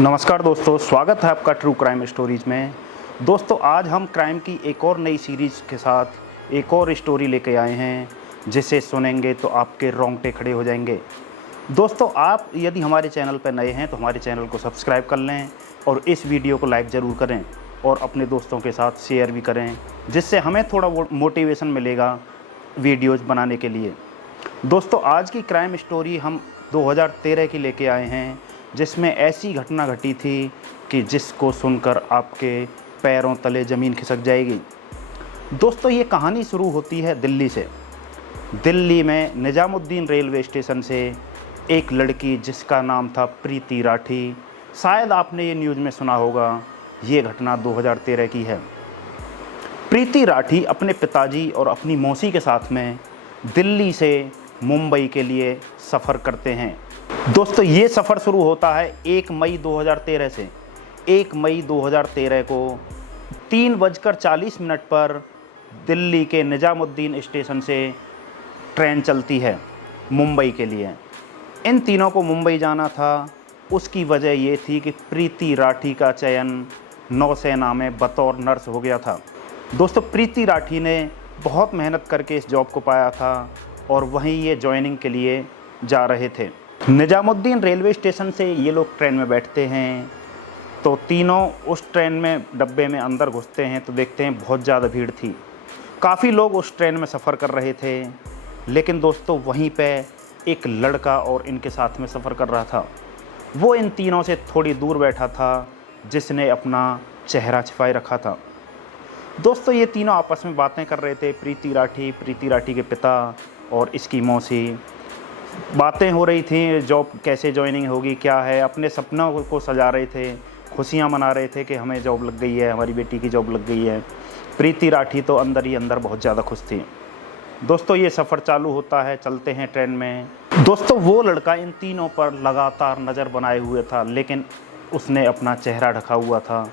नमस्कार दोस्तों, स्वागत है आपका ट्रू क्राइम स्टोरीज़ में। दोस्तों, आज हम क्राइम की एक और नई सीरीज़ के साथ एक और स्टोरी लेके आए हैं, जिसे सुनेंगे तो आपके रोंगटे खड़े हो जाएंगे। दोस्तों, आप यदि हमारे चैनल पर नए हैं तो हमारे चैनल को सब्सक्राइब कर लें और इस वीडियो को लाइक ज़रूर करें और अपने दोस्तों के साथ शेयर भी करें, जिससे हमें थोड़ा मोटिवेशन मिलेगा वीडियोज़ बनाने के लिए। दोस्तों, आज की क्राइम स्टोरी हम 2013 की लेके आए हैं, जिसमें ऐसी घटना घटी थी कि जिसको सुनकर आपके पैरों तले ज़मीन खिसक जाएगी। दोस्तों, ये कहानी शुरू होती है दिल्ली से। दिल्ली में निज़ामुद्दीन रेलवे स्टेशन से एक लड़की जिसका नाम था प्रीति राठी, शायद आपने ये न्यूज़ में सुना होगा। ये घटना 2013 की है। प्रीति राठी अपने पिताजी और अपनी मौसी के साथ में दिल्ली से मुंबई के लिए सफ़र करते हैं। दोस्तों, ये सफ़र शुरू होता है 1 मई 2013 से। 1 मई 2013 को 3:40 पर दिल्ली के निज़ामुद्दीन स्टेशन से ट्रेन चलती है मुंबई के लिए। इन तीनों को मुंबई जाना था। उसकी वजह ये थी कि प्रीति राठी का चयन नौसेना में बतौर नर्स हो गया था। दोस्तों, प्रीति राठी ने बहुत मेहनत करके इस जॉब को पाया था और वहीं ये ज्वाइनिंग के लिए जा रहे थे। निज़ामुद्दीन रेलवे स्टेशन से ये लोग ट्रेन में बैठते हैं तो तीनों उस ट्रेन में डब्बे में अंदर घुसते हैं तो देखते हैं बहुत ज़्यादा भीड़ थी। काफ़ी लोग उस ट्रेन में सफ़र कर रहे थे, लेकिन दोस्तों वहीं पे एक लड़का और इनके साथ में सफ़र कर रहा था। वो इन तीनों से थोड़ी दूर बैठा था, जिसने अपना चेहरा छिपाए रखा था। दोस्तों, ये तीनों आपस में बातें कर रहे थे। प्रीति राठी के पिता और इसकी मौसी। बातें हो रही थी, जॉब कैसे ज्वाइनिंग होगी, क्या है। अपने सपनों को सजा रहे थे, खुशियां मना रहे थे कि हमें जॉब लग गई है, हमारी बेटी की जॉब लग गई है। प्रीति राठी तो अंदर ही अंदर बहुत ज़्यादा खुश थी। दोस्तों, ये सफ़र चालू होता है, चलते हैं ट्रेन में। दोस्तों, वो लड़का इन तीनों पर लगातार नज़र बनाए हुए था, लेकिन उसने अपना चेहरा ढका हुआ था।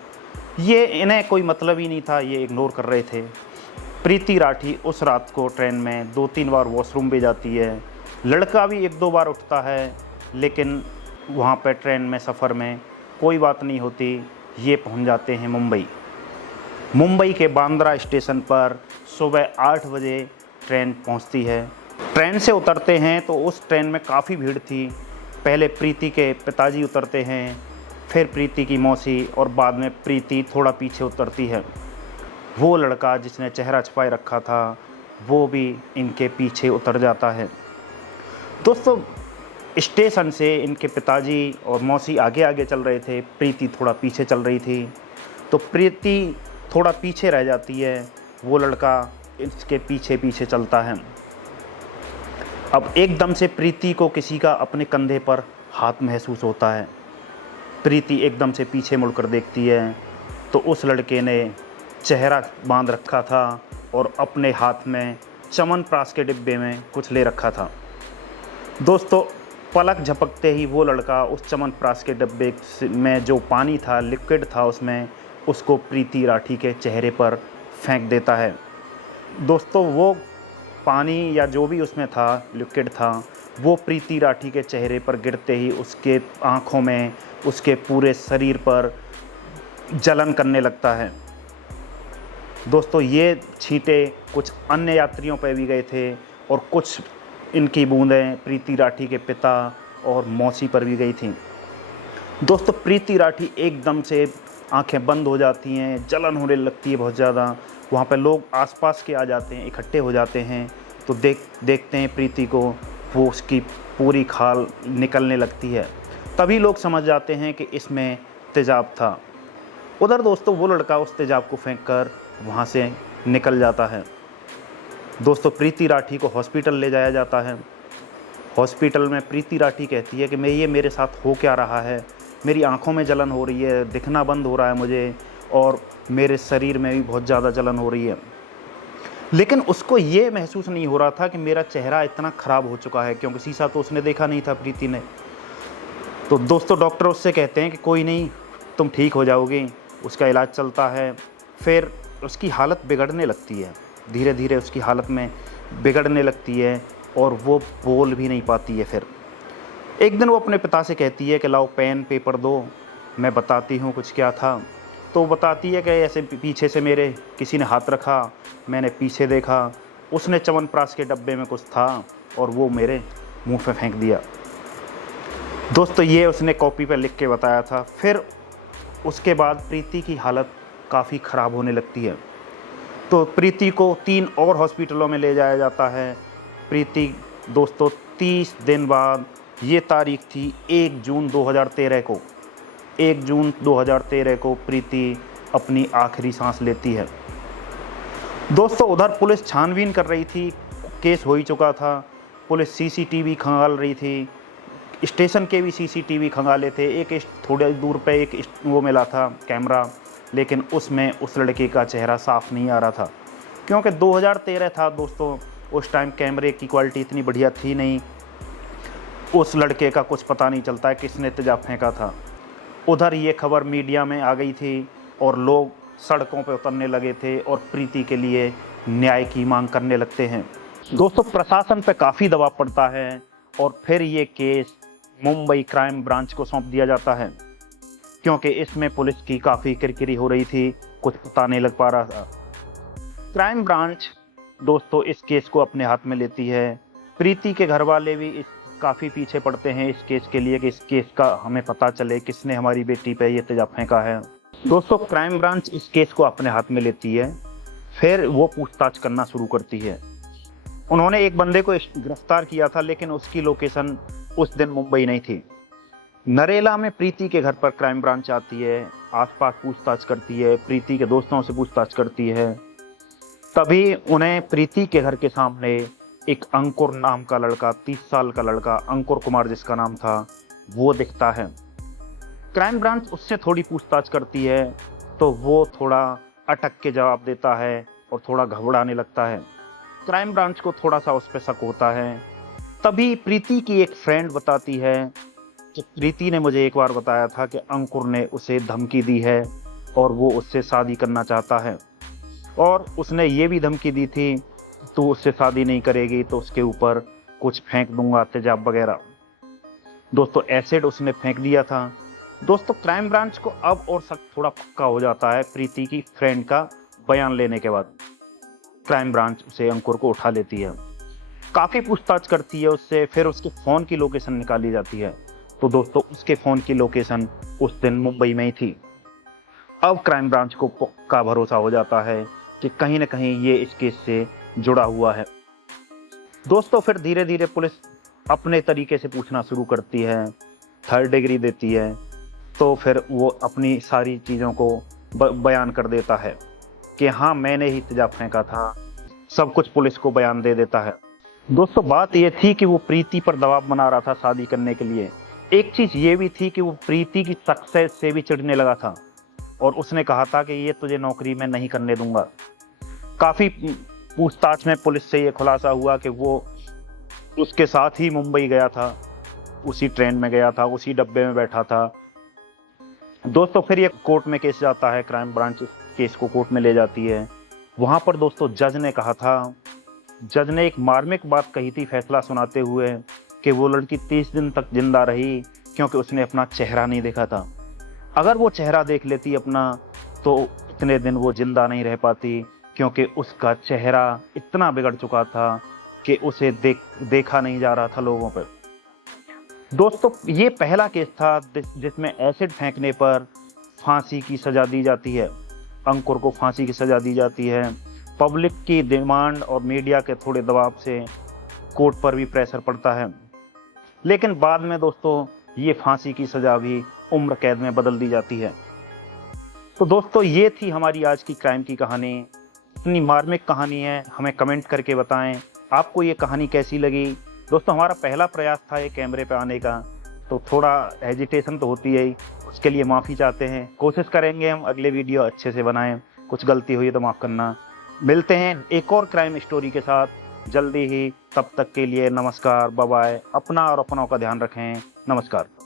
ये इन्हें कोई मतलब ही नहीं था, ये इग्नोर कर रहे थे। प्रीति राठी उस रात को ट्रेन में 2-3 बार वॉशरूम भी जाती है। लड़का भी 1-2 बार उठता है, लेकिन वहाँ पर ट्रेन में सफ़र में कोई बात नहीं होती। ये पहुँच जाते हैं मुंबई के बांद्रा स्टेशन पर सुबह 8 बजे ट्रेन पहुँचती है। ट्रेन से उतरते हैं तो उस ट्रेन में काफ़ी भीड़ थी। पहले प्रीति के पिताजी उतरते हैं, फिर प्रीति की मौसी और बाद में प्रीति थोड़ा पीछे उतरती है। वो लड़का जिसने चेहरा छुपाए रखा था, वो भी इनके पीछे उतर जाता है। दोस्तों, स्टेशन से इनके पिताजी और मौसी आगे आगे चल रहे थे, प्रीति थोड़ा पीछे चल रही थी। तो प्रीति थोड़ा पीछे रह जाती है, वो लड़का इसके पीछे पीछे चलता है। अब एकदम से प्रीति को किसी का अपने कंधे पर हाथ महसूस होता है। प्रीति एकदम से पीछे मुड़कर देखती है तो उस लड़के ने चेहरा बांध रखा था और अपने हाथ में च्यवनप्राश के डिब्बे में कुछ ले रखा था। दोस्तों, पलक झपकते ही वो लड़का उस च्यवनप्राश के डिब्बे में जो पानी था, लिक्विड था उसमें, उसको प्रीति राठी के चेहरे पर फेंक देता है। दोस्तों, वो पानी या जो भी उसमें था, लिक्विड था, वो प्रीति राठी के चेहरे पर गिरते ही उसके आँखों में, उसके पूरे शरीर पर जलन करने लगता है। दोस्तों, ये छींटे कुछ अन्य यात्रियों पर भी गए थे और कुछ इनकी बूंदें प्रीति राठी के पिता और मौसी पर भी गई थीं। दोस्तों, प्रीति राठी एकदम से आंखें बंद हो जाती हैं, जलन होने लगती है बहुत ज़्यादा। वहाँ पर लोग आसपास के आ जाते हैं, इकट्ठे हो जाते हैं तो देखते हैं प्रीति को, वो उसकी पूरी खाल निकलने लगती है। तभी लोग समझ जाते हैं कि इसमें तेज़ाब था। उधर दोस्तों, वो लड़का उस तेज़ाब को फेंक कर वहाँ से निकल जाता है। दोस्तों, प्रीति राठी को हॉस्पिटल ले जाया जाता है। हॉस्पिटल में प्रीति राठी कहती है कि मेरे साथ हो क्या रहा है, मेरी आंखों में जलन हो रही है, दिखना बंद हो रहा है मुझे, और मेरे शरीर में भी बहुत ज़्यादा जलन हो रही है। लेकिन उसको ये महसूस नहीं हो रहा था कि मेरा चेहरा इतना ख़राब हो चुका है, क्योंकि शीशा तो उसने देखा नहीं था प्रीति ने। तो दोस्तों, डॉक्टर उससे कहते हैं कि कोई नहीं, तुम ठीक हो जाओगी। उसका इलाज चलता है। फिर उसकी हालत बिगड़ने लगती है, धीरे धीरे उसकी हालत में बिगड़ने लगती है और वो बोल भी नहीं पाती है। फिर एक दिन वो अपने पिता से कहती है कि लाओ पेन पेपर दो, मैं बताती हूँ कुछ क्या था। तो बताती है कि ऐसे पीछे से मेरे किसी ने हाथ रखा, मैंने पीछे देखा, उसने च्यवनप्राश के डब्बे में कुछ था और वो मेरे मुंह पे फेंक दिया। दोस्तों ये उसने कॉपी पे लिख के बताया था। फिर उसके बाद प्रीति की हालत काफ़ी ख़राब होने लगती है। तो प्रीति को 3 और हॉस्पिटलों में ले जाया जाता है। प्रीति दोस्तों 30 दिन बाद, ये तारीख थी 1 जून 2013 को, 1 जून 2013 को प्रीति अपनी आखिरी सांस लेती है। दोस्तों उधर पुलिस छानबीन कर रही थी, केस हो ही चुका था, पुलिस सीसीटीवी खंगाल रही थी, स्टेशन के भी सीसीटीवी खंगाले थे। एक थोड़े दूर पे एक वो मिला था कैमरा, लेकिन उसमें उस लड़के का चेहरा साफ नहीं आ रहा था, क्योंकि 2013 था दोस्तों, उस टाइम कैमरे की क्वालिटी इतनी बढ़िया थी नहीं। उस लड़के का कुछ पता नहीं चलता है किसने तेजाब फेंका था। उधर ये खबर मीडिया में आ गई थी और लोग सड़कों पे उतरने लगे थे और प्रीति के लिए न्याय की मांग करने लगते हैं। दोस्तों प्रशासन पे काफ़ी दबाव पड़ता है और फिर ये केस मुंबई क्राइम ब्रांच को सौंप दिया जाता है, क्योंकि इसमें पुलिस की काफ़ी किरकिरी हो रही थी, कुछ पता नहीं लग पा रहा था। क्राइम ब्रांच दोस्तों इस केस को अपने हाथ में लेती है। प्रीति के घर वाले भी इस काफ़ी पीछे पड़ते हैं इस केस के लिए कि इस केस का हमें पता चले किसने हमारी बेटी पे ये तेजाब फेंका है। दोस्तों क्राइम ब्रांच इस केस को अपने हाथ में लेती है, फिर वो पूछताछ करना शुरू करती है। उन्होंने एक बंदे को गिरफ्तार किया था, लेकिन उसकी लोकेशन उस दिन मुंबई नहीं थी। नरेला में प्रीति के घर पर क्राइम ब्रांच आती है, आसपास पूछताछ करती है, प्रीति के दोस्तों से पूछताछ करती है। तभी उन्हें प्रीति के घर के सामने एक अंकुर नाम का लड़का, 30 साल का लड़का, अंकुर कुमार जिसका नाम था, वो दिखता है। क्राइम ब्रांच उससे थोड़ी पूछताछ करती है तो वो थोड़ा अटक के जवाब देता है और थोड़ा घबराने लगता है। क्राइम ब्रांच को थोड़ा सा उस पर शक होता है। तभी प्रीति की एक फ्रेंड बताती है कि प्रीति ने मुझे एक बार बताया था कि अंकुर ने उसे धमकी दी है और वो उससे शादी करना चाहता है, और उसने ये भी धमकी दी थी तू उससे शादी नहीं करेगी तो उसके ऊपर कुछ फेंक दूंगा, तेजाब वगैरह। दोस्तों एसिड उसने फेंक दिया था। दोस्तों क्राइम ब्रांच को अब और शक थोड़ा पक्का हो जाता है प्रीति की फ्रेंड का बयान लेने के बाद। क्राइम ब्रांच उसे अंकुर को उठा लेती है, काफ़ी पूछताछ करती है उससे, फिर उसके फ़ोन की लोकेशन निकाली जाती है। तो दोस्तों उसके फ़ोन की लोकेशन उस दिन मुंबई में ही थी। अब क्राइम ब्रांच को पक्का भरोसा हो जाता है कि कहीं ना कहीं ये इस केस से जुड़ा हुआ है। दोस्तों फिर धीरे धीरे पुलिस अपने तरीके से पूछना शुरू करती है, 3rd डिग्री देती है, तो फिर वो अपनी सारी चीज़ों को बयान कर देता है कि हाँ मैंने ही तेजाब फेंका था, सब कुछ पुलिस को बयान दे देता है। दोस्तों बात ये थी कि वो प्रीति पर दबाव बना रहा था शादी करने के लिए। एक चीज़ ये भी थी कि वो प्रीति की सक्सेस से भी चिढ़ने लगा था और उसने कहा था कि ये तुझे नौकरी में नहीं करने दूंगा। काफ़ी पूछताछ में पुलिस से ये खुलासा हुआ कि वो उसके साथ ही मुंबई गया था, उसी ट्रेन में गया था, उसी डब्बे में बैठा था। दोस्तों फिर ये कोर्ट में केस जाता है, क्राइम ब्रांच केस को कोर्ट में ले जाती है। वहाँ पर दोस्तों जज ने कहा था, जज ने एक मार्मिक बात कही थी फैसला सुनाते हुए कि वो लड़की 30 दिन तक जिंदा रही क्योंकि उसने अपना चेहरा नहीं देखा था। अगर वो चेहरा देख लेती अपना तो इतने दिन वो जिंदा नहीं रह पाती, क्योंकि उसका चेहरा इतना बिगड़ चुका था कि उसे देखा नहीं जा रहा था लोगों पर। दोस्तों ये पहला केस था जिसमें एसिड फेंकने पर फांसी की सज़ा दी जाती है। अंकुर को फांसी की सज़ा दी जाती है। पब्लिक की डिमांड और मीडिया के थोड़े दबाव से कोर्ट पर भी प्रेशर पड़ता है, लेकिन बाद में दोस्तों ये फांसी की सज़ा भी उम्र कैद में बदल दी जाती है। तो दोस्तों ये थी हमारी आज की क्राइम की कहानी। इतनी मार्मिक कहानी है, हमें कमेंट करके बताएं आपको ये कहानी कैसी लगी। दोस्तों हमारा पहला प्रयास था ये कैमरे पे आने का, तो थोड़ा हेजिटेशन तो होती है ही, उसके लिए माफ़ी चाहते हैं। कोशिश करेंगे हम अगले वीडियो अच्छे से बनाएं, कुछ गलती हुई तो माफ़ करना। मिलते हैं एक और क्राइम स्टोरी के साथ जल्दी ही, तब तक के लिए नमस्कार, बाय बाय। अपना और अपनों का ध्यान रखें। नमस्कार।